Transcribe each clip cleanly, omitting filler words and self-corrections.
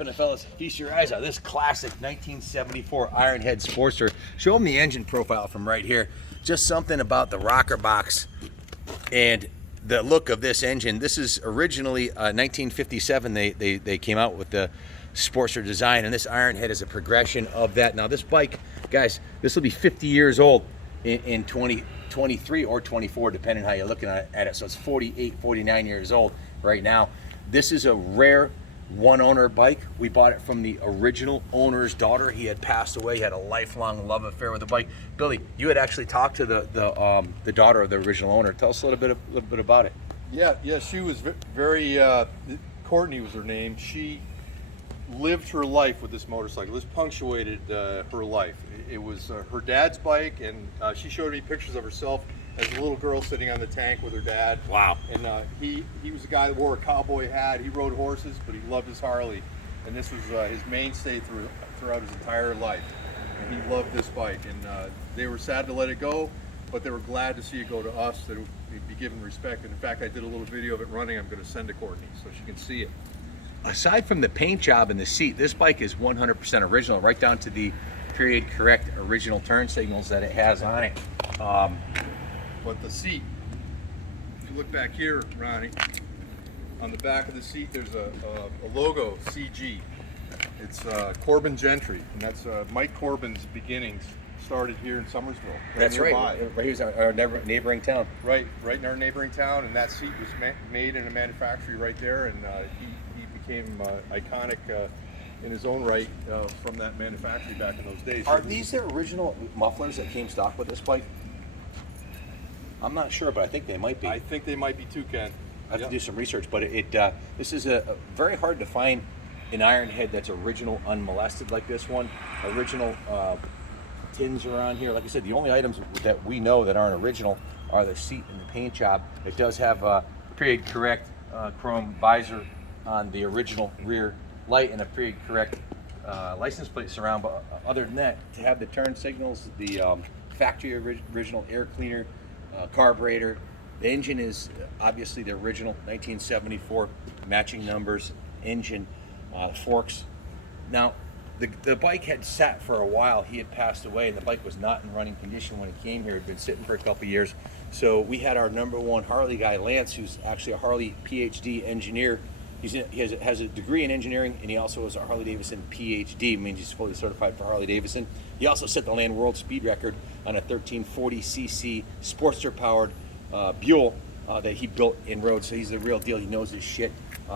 happening, fellas? Feast your eyes on this classic 1974 Ironhead Sportster. Show them the engine profile from right here. Just something about the rocker box and the look of this engine. This is originally 1957. They came out with the Sportster design, and this Ironhead is a progression of that. Now this bike, guys, this will be 50 years old in 2023 or 24, depending how you're looking at it. So it's 48, 49 years old right now. This is a rare one-owner bike. We bought it from the original owner's daughter. He had passed away. He had a lifelong love affair with the bike. Billy, you had actually talked to the daughter of the original owner. Tell us a little bit about it. Yeah, she was very. Courtney was her name. She lived her life with this motorcycle. This punctuated her life. It was her dad's bike, and she showed me pictures of herself as a little girl sitting on the tank with her dad. Wow. And he was a guy that wore a cowboy hat. He rode horses, but he loved his Harley. And this was his mainstay throughout his entire life. And he loved this bike. And they were sad to let it go, but they were glad to see it go to us, that it would be given respect. And in fact, I did a little video of it running. I'm going to send to Courtney so she can see it. Aside from the paint job and the seat, this bike is 100% original, right down to the period correct original turn signals that it has on it. But the seat, if you look back here, Ronnie, on the back of the seat, there's a logo, CG. It's Corbin Gentry, and that's Mike Corbin's beginnings. Started here in Summersville. That's nearby. right. He was our neighboring town. Right in our neighboring town, and that seat was made in a manufactory right there, and he became iconic in his own right from that manufactory back in those days. Are these the original mufflers that came stock with this bike? I'm not sure, but I think they might be. I think they might be too, Ken. I have to do some research, but this is a very hard to find an Ironhead that's original, unmolested like this one. Original tins are on here. Like I said, the only items that we know that aren't original are the seat and the paint job. It does have a period correct chrome visor on the original rear light and a period correct license plate surround. But other than that, to have the turn signals, the factory original air cleaner, carburetor. The engine is obviously the original 1974 matching numbers engine, forks. Now the bike had sat for a while. He had passed away and the bike was not in running condition when it came here. It had been sitting for a couple years. So we had our #1 Harley guy, Lance, who's actually a Harley PhD engineer. He has a degree in engineering, and he also is a Harley Davidson PhD, means he's fully certified for Harley Davidson. He also set the land world speed record on a 1340cc Sportster powered Buell that he built in road. So he's the real deal. He knows his shit.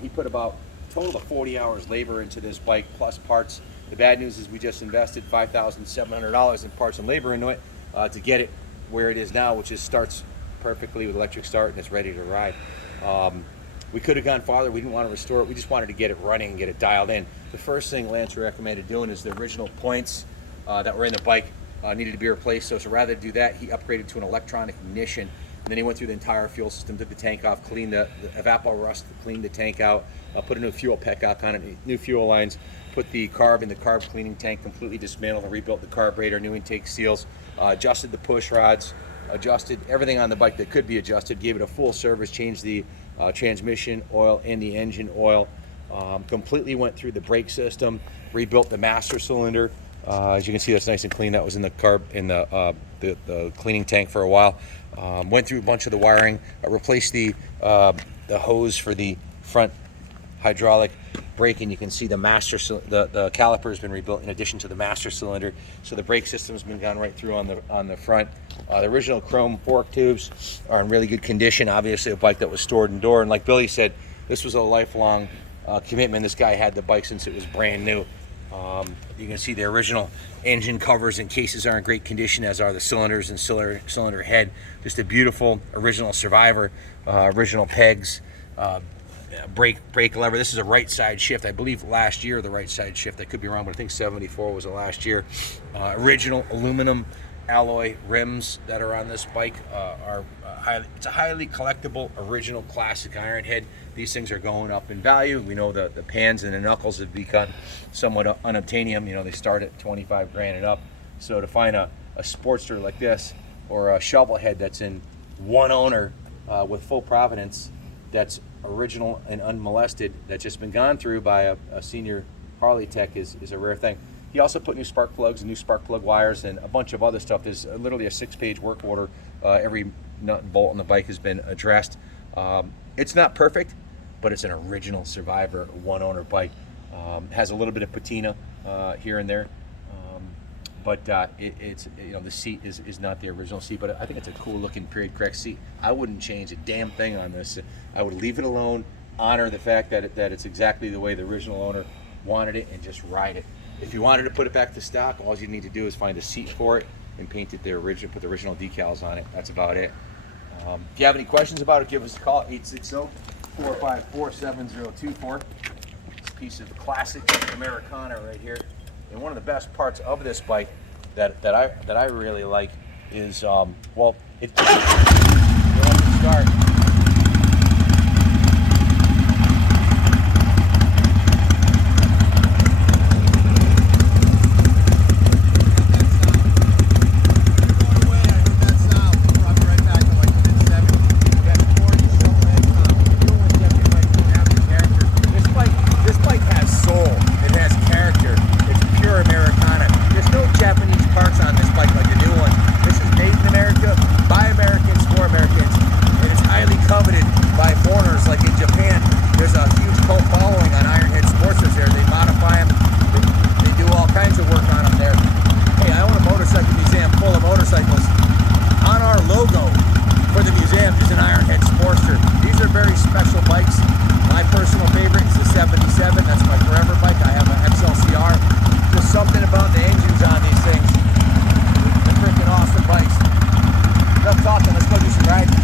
He put about a total of 40 hours labor into this bike plus parts. The bad news is we just invested $5,700 in parts and labor into it to get it where it is now, which is starts perfectly with electric start and it's ready to ride. We could have gone farther. We didn't want to restore it. We just wanted to get it running and get it dialed in. The first thing Lance recommended doing is the original points that were in the bike needed to be replaced. So rather than do that, he upgraded to an electronic ignition. And then he went through the entire fuel system, took the tank off, cleaned the evapor rust, cleaned the tank out, put a new fuel petcock on it, new fuel lines, put the carb in the carb cleaning tank, completely dismantled and rebuilt the carburetor, new intake seals, adjusted the push rods, adjusted everything on the bike that could be adjusted, gave it a full service, changed the transmission oil and the engine oil, completely went through the brake system, rebuilt the master cylinder. As you can see, that's nice and clean. That was in the the cleaning tank for a while. Went through a bunch of the wiring, replaced the hose for the front hydraulic brake, and you can see the the caliper has been rebuilt in addition to the master cylinder. So the brake system's been gone right through on the front. The original chrome fork tubes are in really good condition. Obviously, a bike that was stored indoor, and like Billy said, this was a lifelong commitment. This guy had the bike since it was brand new. You can see the original engine covers and cases are in great condition, as are the cylinders and cylinder head. Just a beautiful original Survivor, original pegs, brake lever. This is a right side shift. I believe last year the right side shift. I could be wrong, but I think 74 was the last year. Original aluminum alloy rims that are on this bike it's a highly collectible, original, classic Ironhead. These things are going up in value. We know the pans and the knuckles have become somewhat unobtainium. You know, they start at 25 grand and up. So to find a Sportster like this, or a shovel head that's in one owner with full provenance, that's original and unmolested, that's just been gone through by a senior Harley tech is a rare thing. He also put new spark plugs and new spark plug wires and a bunch of other stuff. There's literally a 6-page work order. Every nut and bolt on the bike has been addressed. It's not perfect, but it's an original Survivor one-owner bike. Has a little bit of patina here and there, but it's the seat is not the original seat. But I think it's a cool-looking period correct seat. I wouldn't change a damn thing on this. I would leave it alone, honor the fact that it's exactly the way the original owner wanted it, and just ride it. If you wanted to put it back to stock, all you need to do is find a seat for it and paint it the original, put the original decals on it. That's about it. If you have any questions about it, give us a call, 860-454-7024. It's a piece of classic Americana right here. And one of the best parts of this bike that I really like is, well, you have to start. Sportster. These are very special bikes. My personal favorite is the 77. That's my forever bike. I have an XLCR. Just something about the engines on these things. They're freaking awesome bikes. Enough talking. Let's go do some riding.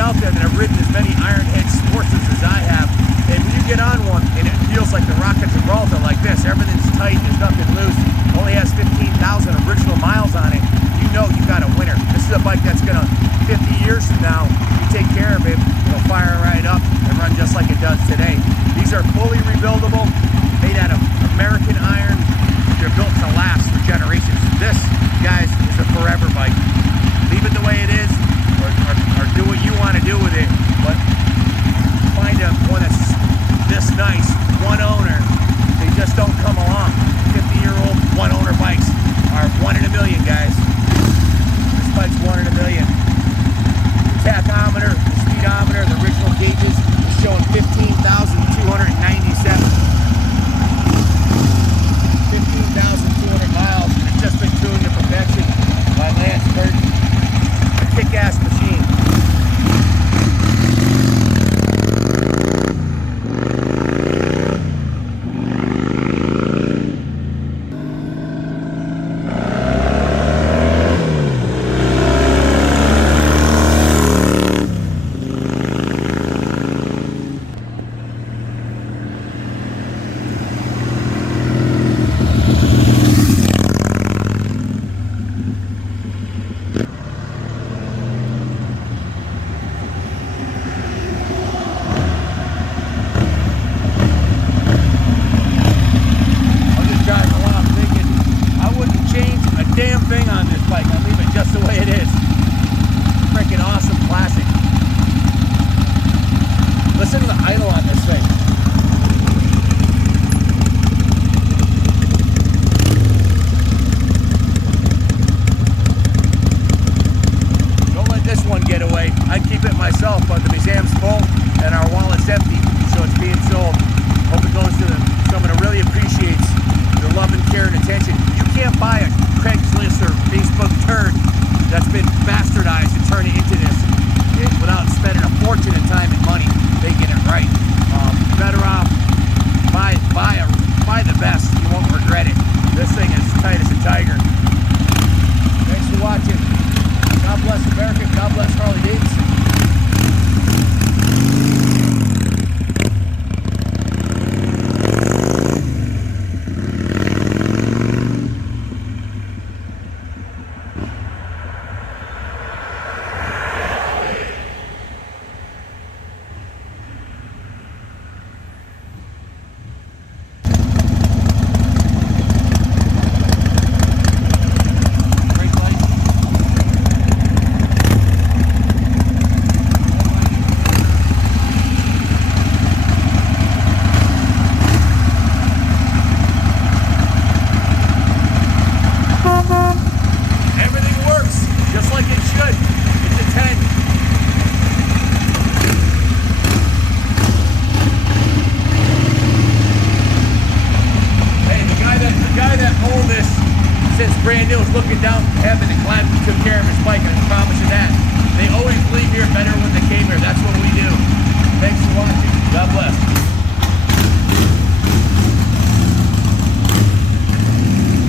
Out there that have ridden as many Ironhead Sportsters as I have, and when you get on one and it feels like the Rock of Gibraltar like this, everything's tight, there's nothing loose, only has 15,000 original miles on it, you know you got a winner. This is a bike that's gonna, 50 years from now, you take care of it, it'll fire right up and run just like it does today. These are fully rebuildable, made out of American iron. They're built to last for generations. This, guys, is a forever bike. Leave it the way it is, or do what you want to do with it, but find one that's this nice, one owner. They just don't come along. 50-year-old one owner bikes are 1 in a million, guys. This bike's 1 in a million. The tachometer, the speedometer, the original gauges is showing 15,297. brand new is looking down from heaven and glad we took care of his bike. I can promise you that. They always leave here better when they came here. That's what we do. Thanks for watching. God bless.